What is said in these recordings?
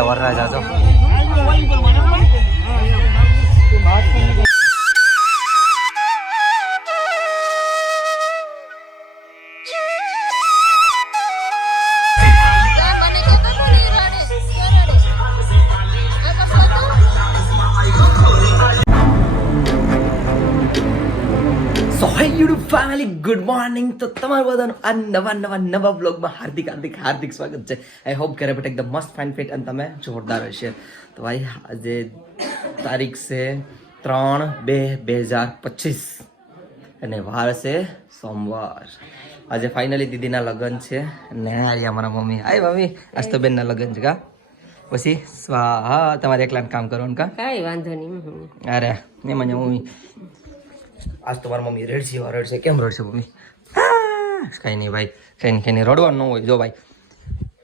વરરાજા તો family good morning. તો તમારું બધાનું આ નવા બ્લોગમાં હાર્દિક સ્વાગત છે. આઈ હોપ ઘરે બેઠા એકદમ મસ્ત ફાઇન ફિટ અને તમે જોરદાર હશે. તો ભાઈ આજે તારીખ છે 3/2/2025 અને વાર છે સોમવાર. આજે ફાઇનલી દીદીના લગ્ન છે ને અમારા મમ્મી મમ્મી આજ તો બેનના લગ્ન છે કા પછી સ્વાહા તમારે એકલા કામ કરવાનું કા કઈ વાંધો નહીં. અરે મેં મને મમ્મી આજ તો મારી મમ્મી રડશે કેમ રડશે મમ્મી? કઈ નહીં ભાઈ કઈ નહીં રડવાનું ન હોય. જો ભાઈ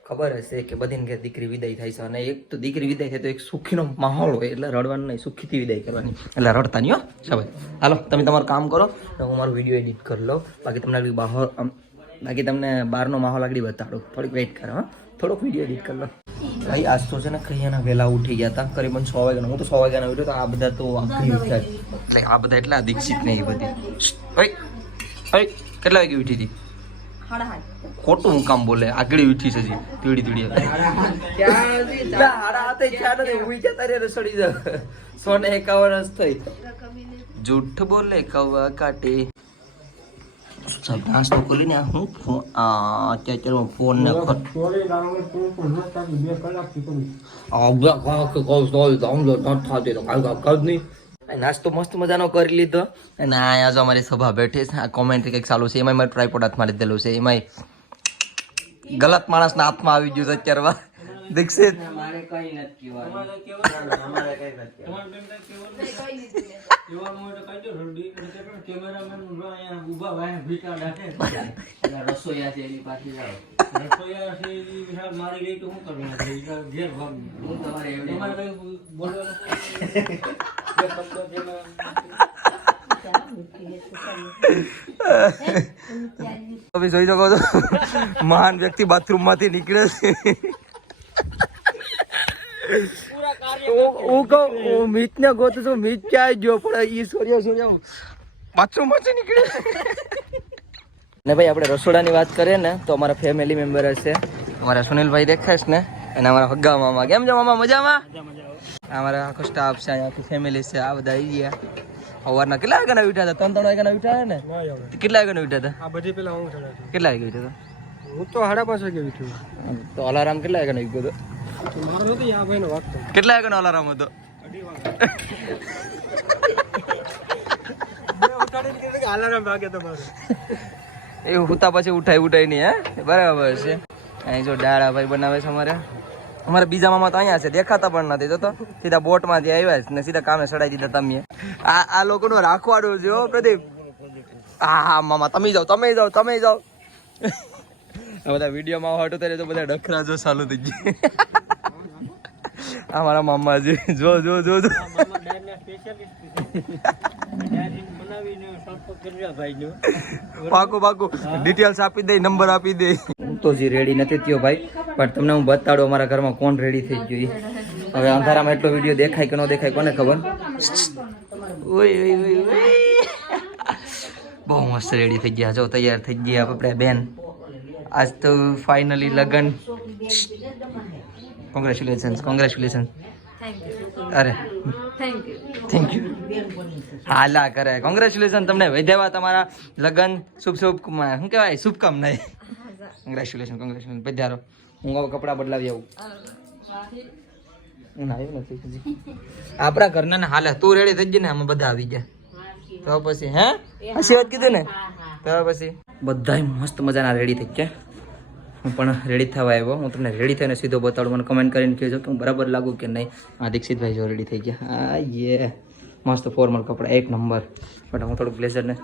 ખબર હશે કે બધીને ઘેર દીકરી વિદાય થાય છે અને એક તો દીકરી વિદાય થાય તો એક સુખીનો માહોલ હોય એટલે રડવાનું નહીં, સુખીથી વિદાય કરવાની એટલે રડતા નહીં હો. ભાઈ હાલો તમે તમારું કામ કરો, હું મારો વિડીયો એડિટ કરી લઉં. બાકી તમને બહારનો માહોલ આગળ બતાડું. થોડીક વેઇટ કરો હા, થોડોક વિડીયો એડિટ કરી લો. ભાઈ આજ તો છે ને કહીયાના વહેલા ઉઠી ગયા હતા કરીબન 6 વાગ્યાના. હું તો 6 વાગ્યાના ઉઠ્યો તો આ બધા તો એટલે આ બધા એટલા દીક્ષિત નહીં બધી. કેટલા વાગે ઉઠી હતી? ખોટું હું કામ બોલે આગળ ઉઠી છે તીડી સોને 51 થઈ જૂઠ બોલે કવા કાટે. નાસ્તો કરીને હું અત્યારે ફોન ને નાસ્તો મસ્ત મજાનો કરી લીધો અને અહીંયા જો અમારી સભા બેઠી છે. આ કોમેન્ટ્રી કંઈક ચાલુ છે. એમાં મારે ટ્રાયપોડ હાથમાં લીધેલું છે. એમાં ગલત માણસના હાથમાં આવી ગયું છે અત્યારે દીક્ષિત. તમે જોઈ શકો છો મહાન વ્યક્તિ બાથરૂમ માંથી નીકળે છે. હું કહું મીત ને ગોતું છું, મીત ક્યાં ગયો પણ ઈ સૂર્ય બાથરૂમ માંથી નીકળે. ને ભાઈ આપણે રસોડાની વાત કરીએ ને તો અમારા ફેમિલી મેમ્બર હશે. અમારા સુનિલભાઈ દેખાશ ને અને અમારા હગ્ગા મામા. કેમ છે મામા? મજામાં? અમારા આખો સ્ટાફ છે, આખી ફેમિલી છે. આ બધા આવી ગયા. સવારના કેટલા વાગ્યાના ઉઠ્યા હતા? 3 વાગ્યાના ઉઠ્યા ને? કેટલા વાગ્યાના ઉઠ્યા હતા? આ બધી પેલા હું ચડ્યો. કેટલા વાગે ઉઠ્યા હતા? હું તો 5:30 વાગે ઉઠ્યો. તો અલાર્મ કેટલા વાગ્યાનો ઉઠ્યો હતો? મારો તો યા ભાઈનો વાગતો. કેટલા વાગ્યાનો અલાર્મ હતો? 2:30 વાગે અલાર્મ વાગે તમારો. એ હુતા પછી ઉઠાઈ નહીં હે? બરાબર છે. અહીં જો ડાળા ભાઈ બનાવે છે અમારા બીજા મામા તો અહીંયા છે, દેખાતા પણ નથી. જોતો સીધા બોટમાંથી આવ્યા છે ને સીધા કામે સડાઈ દીધા. તમે આ લોકોનો રાખવાડું છે હો પ્રદીપ. હા મામા તમે જાઓ. આ બધા વિડીયોમાં હટો ત્યારે તો બધા ડખરા જો ચાલુ થઈ ગઈ. અમારા મામાજી જો પાકું ડિટેલ્સ આપી દે, નંબર આપી દે. હું તો જે રેડી નથી થયો ભાઈ, પણ તમને હું બતાડું અમારા ઘરમાં કોણ રેડી થઈ ગયું. હવે અંધારામાં એટલો વિડીયો દેખાય કે ન દેખાય કોને ખબર. બહુ મસ્ત રેડી થઈ ગયા. જો તૈયાર થઈ ગયા આપણે બેન. આજ તો ફાઇનલી લગન. કોંગ્રેચ્યુલેશન. અરે થેન્ક યુ. હાલા કરે કોંગ્રેચ્યુલેશન તમને વધ્યા તમારા લગન શુભ શું કહેવાય શુભકામના. કોંગ્રેચ્યુલેશન પધારો. હું હવે કપડાં બદલાવી આવું. હું આવ્યો નથી આપણા ઘરના ને હાલે. તું રેડી થઈ ગઈ ને? આમાં બધા આવી ગયા તો પછી હે હસી વાત કીધું ને તો પછી બધા મસ્ત મજાના રેડી થઈ ગયા. હું પણ રેડી થવા આવ્યો. હું તમને રેડી થઈને સીધો બતાડું. મને કમેન્ટ કરીને કહેજો કે હું બરાબર લાગુ કે નહીં. હા દીક્ષિતભાઈ જો રેડી થઈ ગયા. હા મસ્ત ફોર્મલ કપડા એક નંબર. બટ હું થોડુંક બ્લેઝરને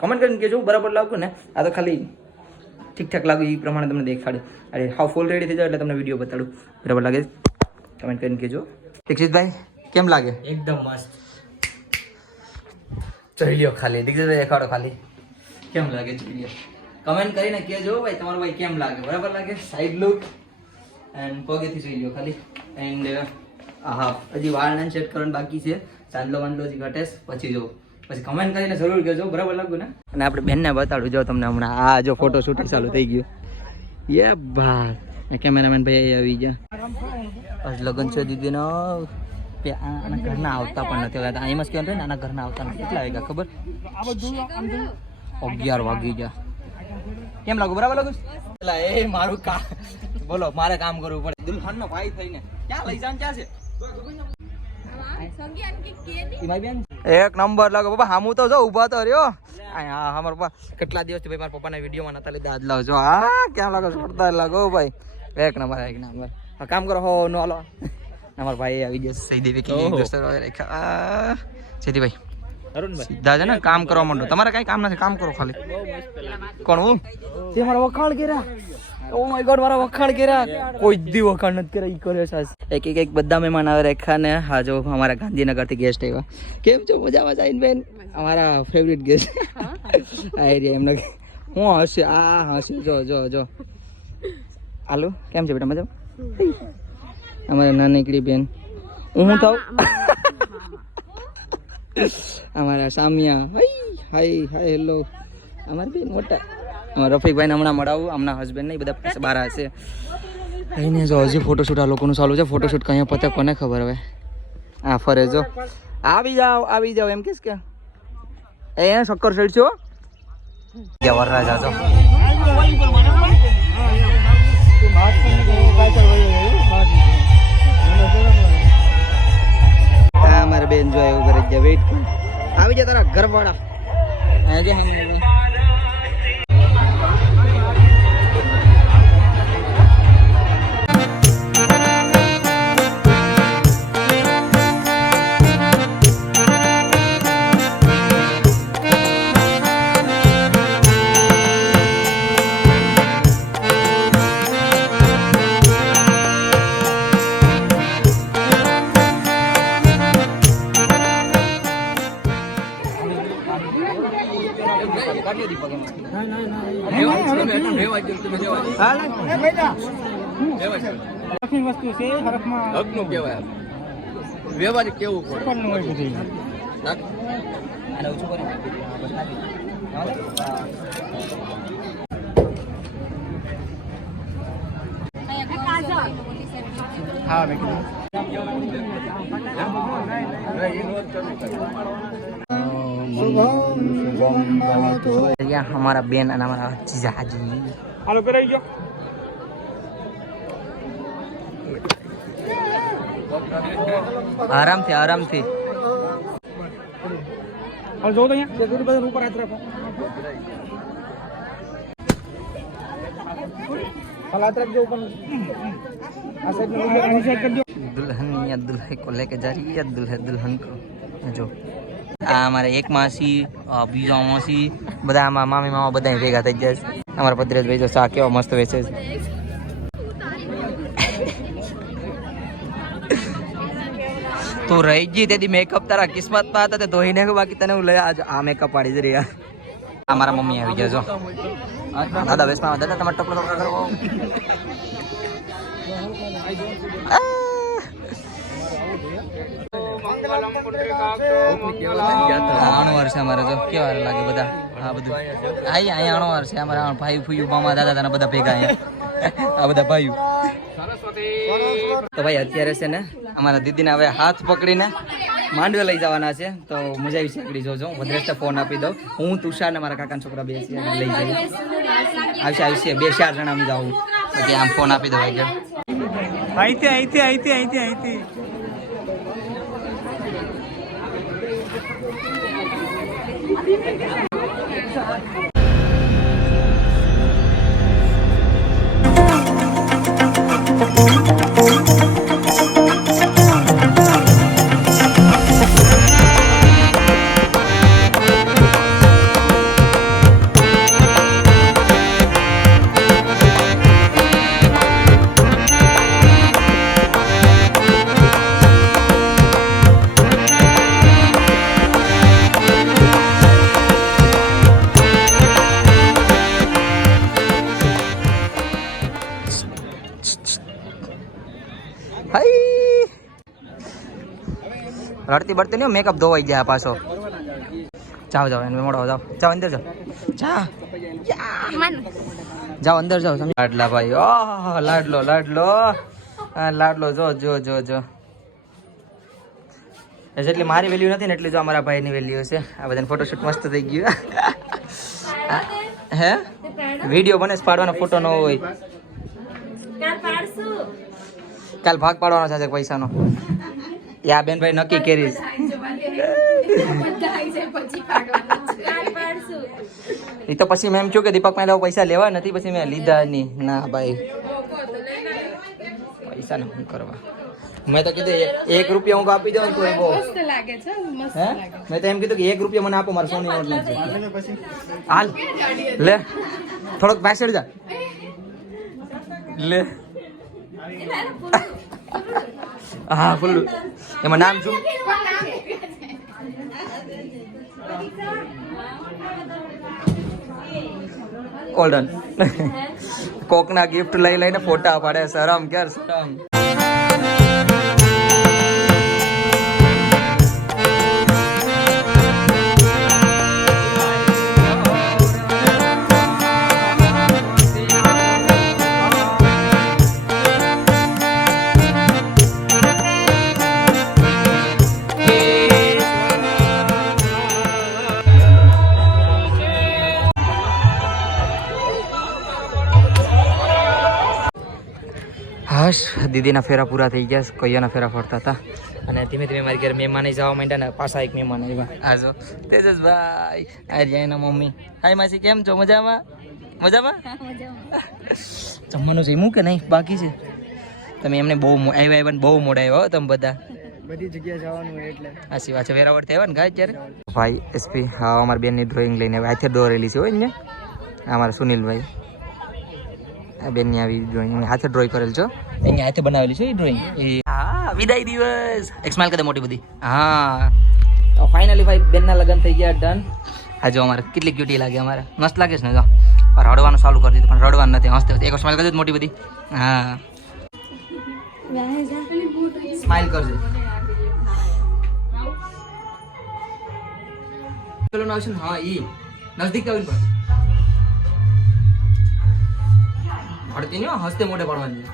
કમેન્ટ કરીને કહેજો બરાબર લાગુ ને. આ તો ખાલી ઠીકઠાક લાગુ એ પ્રમાણે તમને દેખાડે. અરે હાવ ફૂલ રેડી થઈ જાય એટલે તમને વિડીયો બતાડું. બરાબર લાગે કમેન્ટ કરીને કહેજો. દીક્ષિતભાઈ કેમ લાગે? એકદમ મસ્ત. જોઈ લ્યો ખાલી. દીક્ષિતભાઈ દેખાડો ખાલી કેમ લાગે. જોઈ લ્યો કમેન્ટ કરીને કહેજો ભાઈ તમારો ભાઈ કેમ લાગે. બરાબર લાગે? સાઈડ લુક એન્ડ પગેથી જોઈ લો ખાલી. એન્ડ હા હજી વાળને સેટ કરવાનું બાકી છે. ચાંદલો વાંદલો હજી ઘટે પછી જો પછી કમેન્ટ કરીને જરૂર કહેજો બરાબર લાગ્યું ને. અને આપણે બેનને બતાડું જો તમને હમણાં આ જો ફોટો શૂટિંગ ચાલુ થઈ ગયું. યે ભાઈ કેમેરામેન ભાઈ આવી ગયા. આજ લગ્ન છે દીદીનો. આના ઘરના આવતા પણ નથી હવે એમ જ કહેવાનું ને આના ઘરના આવતા નથી. કેટલા વાગ્યા ખબર? 11 વાગી ગયા. કેમ લાગુ બરાબર લાગુ? પેલા એ મારું કામ બોલો મારે કામ કરવું પડે. દુલ્હનનો ભાઈ થઈને ક્યાં લઈ જાન ક્યાં છે? એક નંબર લાગો બાબા. હામું તો જો ઊભા તો રહ્યો. હા અમારા પપ્પા કેટલા દિવસથી ભાઈ મારા પપ્પાના વિડીયોમાં નતા લીધા. આજ લાવો જો. હા ક્યાં લાગો? જોરદાર લાગો ભાઈ. એક નંબર એક નંબર. કામ કરો હો નો લો. અમારા ભાઈ આવી જશે સહીદેવી કે દોસ્તર વગેરે. સીધીભાઈ અરુણભાઈ સીધા છે ને કામ કરવા માંડો. તમારે કઈ કામ નથી કામ કરો ખાલી. કોણ હું? તે મારા વખાણ કર્યા. ઓ માય ગોડ મારા વખાણ કર્યા. કોઈ દી વખાણ નથી કર્યા. ઈ કર્યો સાસ. એક બધા મહેમાન આવે રેખા ને. હા જો અમારા ગાંધીનગર થી ગેસ્ટ આવ્યા. કેમ છો? મજામાં જઈને બેન? અમારા ફેવરિટ ગેસ્ટ આ એરિયા એમને હું હશે. આ હશે જો જો જો. હાલો કેમ છે બેટા? મજા? અમારા નાનકડી બેન હું થાવ. અમારા સામિયા હાય હાય હેલો. અમારી બેન મોટા. અમારા રફીકભાઈને હમણાં મળાવું. હમણાં હસબન્ડ નહીં બધા બહાર હશે. કહીને જો હજી ફોટોશૂટ આ લોકોનું ચાલુ છે. ફોટોશૂટ કहीं પતે કોને ખબર હવે. હા ફરે જો. આવી જાઓ એમ કેસ કે એ શક્કર સાઈડ છો વરરાજા જો. અમારે બેન જો એવું કરે છે. વેઇટ આવી જાય તારા ઘરવાળા. વ્યવહારિક કેવું हमारा बेन અને અમારા જીજાજી હાલો કરાઈ ગયો. આરામથી આરામથી હાલ જો તો અહીંયા સેક્યુરિટી બધા ઉપર હાથ રાખો. હાલ હાથ રાખજો ઉપર. આ સાઈડ में आनी साइड कर दो. दुल्हन या दुल्हे को लेके जा रही है दुल्हे दुल्हन को. જો આ અમારે એક માસી બીજા માસી બધા આમાં મામી મામા બધા ભેગા થઈ જાય છે. અમારા પદ્રેશભાઈ તો શા કેવા મસ્ત વેચે છે. તું રહી ગઈ તેથી મેકઅપ તારા કિસ્મતમાં હતા તે ધોઈને બાકી તને હું લઈ આ મેકઅપ પાડી જ રહ્યા. આ મારા મમ્મી આવી ગયા જો. દાદા વેસમાં દાદા તમારે ટપલો કરવો. અણવાર છે અમારે જો કેવા લાગે બધા. હા બધું અહીંયા અણવાર છે અમારા ભાઈ ફૂયું મામા દાદા તાના બધા ભેગા અહીંયા. આ બધા ભાઈઓ. તો ભાઈ અત્યારે છે ને અમારા દીદીને હવે હાથ પકડીને માંડવે લઈ જવાના છે. તો મજા આવી શકડી જોજો. વધરેસ્ટ ફોન આપી દઉં. હું તુષાર ને મારા કાકાના છોકરા બે છે લઈ જઈએ. આવશે 2-4 જણા અમે જાઉં. પછી આમ ફોન આપી દઉં આગળ. અહીંથી હાઈ રડતી બળતી નહીં મેકઅપ ધોવાઈ ગયા પાછો જાઓ જાઓ એને મોડો જાઓ જાઓ અંદર જાઓ જાઓ અંદર જાઓ તમે લાડલા ભાઈ ઓહ લાડલો લાડલો હા લાડલો જો જો જો જો જેટલી મારી વેલ્યુ નથી ને એટલી જો અમારા ભાઈની વેલ્યુ છે આ બધાને ફોટોશૂટ મસ્ત થઈ ગયું હે વિડીયો બને પાડવાનો ફોટો ન હોય કાલ ભાગ પાડવાનો છે પૈસાનો યા બેન ભાઈ નક્કી કરીશ એ તો પછી મેં એમ છું કે દીપક મેં પૈસા લેવા નથી પછી મેં લીધા નહીં ના ભાઈ પૈસા ને શું કરવા મેં તો કીધું 1 રૂપિયા હું આપી દઉં તો એવો મેં તો એમ કીધું કે 1 રૂપિયા મને આપો મારે સોની નોટ નથી હાલ લે થોડોક પાછળ જા લે હા ફૂલ એમાં નામ શું ઓલ્ડન કોકના ગિફ્ટ લઈ લઈને ફોટા પાડે શરમ ક્યાર શરમ હશ દીદીના ફેરા પૂરા થઈ ગયા કૈયાના ફેરા ફરતા હતા અને ધીમે ધીમે મારી ઘરે મહેમાન જવા માંડ્યા ને પાછા એક મહેમાન આવ્યા આજો તેજસભાઈ આર્યા એના મમ્મી હાય માસી કેમ છો મજામાં મજામાં જમવાનું જમ્યું કે નહીં બાકી છે તમે એમને બહુ આવ્યા બહુ મોડા આવ્યા હો તમે બધા બધી જગ્યાએ જવાનું હોય એટલે સાચી વાત છે વેરાવળથી આવ્યા ને ગાય ત્યારે ભાઈ એસપી હા અમારી બેનની ડ્રોઈંગ લઈને આવ્યા હાથે દોરેલી છે હોય ને અમારા સુનિલભાઈ આ બેનની આવી ડ્રોઈંગ હાથે ડ્રોઈંગ કરેલ છો એની હાથે બનાવેલી છે એ ડ્રોઈંગ એ હા વિદાય દિવસ એક સ્માઈલ કરે મોટી બધી હા ફાઇનલી ભાઈ બેનના લગ્ન થઈ ગયા ડન હા જો અમારે કેટલી ક્યુટી લાગે અમારે મસ્ત લાગે છે ને જો રડવાનું ચાલુ કરી દીધું પણ રડવાનું નથી હસતે એક સ્માઈલ કરજો મોટી બધી હા સ્માઈલ કરજો પેલો નામ છે હા ઈ નજદીક આવીને પણ પડતી નહીં હસતે મોઢે પડવાની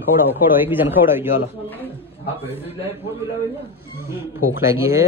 ખવડાવો ખવડાવો એકબીજાને ખવડાવી દો હાલો ભૂખ લાગી હે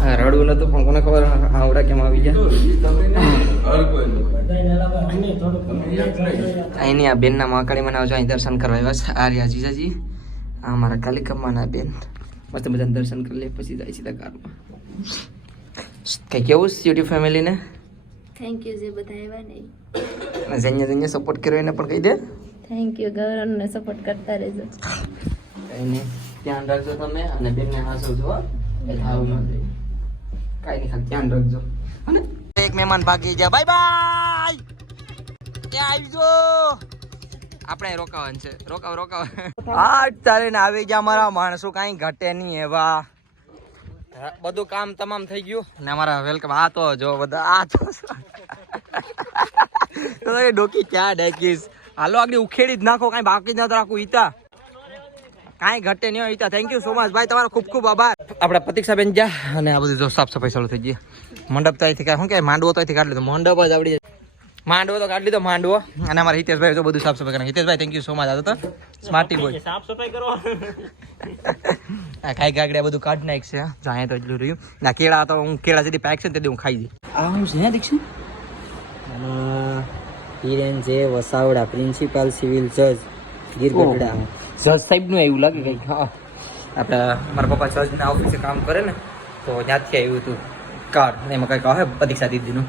હા રડવું નતું પણ કોને ખબર આવડા કેમ આવી ગયા. અહીંની આ બેનના મહાકાળી મનાવ અહીં દર્શન કરવા આવ્યા છે. આર્યા જીજાજી આ મારા કાલિકમ્માના બેન મસ્ત બધાને દર્શન કરી લે પછી જાય સીધા કારમાં. કઈ કેવું યુટ્યુબ ફેમિલીને થેન્ક યુ જે બધા આવ્યા નહીં. જેને સપોર્ટ કર્યો એને પણ કહી દે. થેન્ક યુ ગૌરવને સપોર્ટ કરતા રહેજો. એને ધ્યાન રાખજો તમે અને બેનને હાસવજો હો. એ થાવું ન જોઈએ. કાંઈ નહીં ખાલી ધ્યાન રાખજો. અને એક મહેમાન ભાગી ગયા. Bye bye. ત્યાં આવજો. આપણે રોકાવાનું છે. રોકાવ. આ ચાલીને આવી ગયા અમારા માણસો કાંઈ ઘટે નહીં એવા. બધું કામ તમામ થઈ ગયું ને અમારા વેલકમ. આ તો જો બધા આ તો ડોકી ક્યાં ડેકીસ. હાલો આગળ ઉખેડી જ નાખો કાંઈ બાકી જ ન રાખું. ઈતા કાંઈ ઘટે નહીં હોય. ઈતા થેન્ક યુ સો મચ ભાઈ, તમારો ખૂબ ખૂબ આભાર. આપણા પ્રતિક્ષાબેન ગયા અને આ બધું જો સાફ સફાઈ ચાલુ થઈ ગઈ. મંડપ તો અહીંથી શું કે માંડવો તો અહીંથી કાઢી લીધો. મંડપ જ આવડી જાય. માંડવો તો કાઢી લીધો માંડવો. અને અમારા હિતેશભાઈ જો બધું સાફ સફાઈ કરે. Hiteshbhai thank you so much. આ તો સ્માર્ટી બોય સાફ સફાઈ કરો. આ ખાઈ ગાગડે બધું કાઢી નાખશે. જાય તો એટલું રહ્યું. ના કેળા તો હું કેળા સુધી પેક છે તે હું ખાઈ જઈ. આ હું છે દીક્ષિત હિરેન જે વસાવડા પ્રિન્સિપાલ સિવિલ જજ ગીરગઢડા. જજ સાહેબ નું એવું લાગે કઈક. હા આપડા મારા પપ્પા જજ ના ઓફિસે કામ કરે ને તો ત્યાંથી આવ્યું હતું કાર્ડ. એમાં કઈક આવે પરીક્ષા દીધીનું.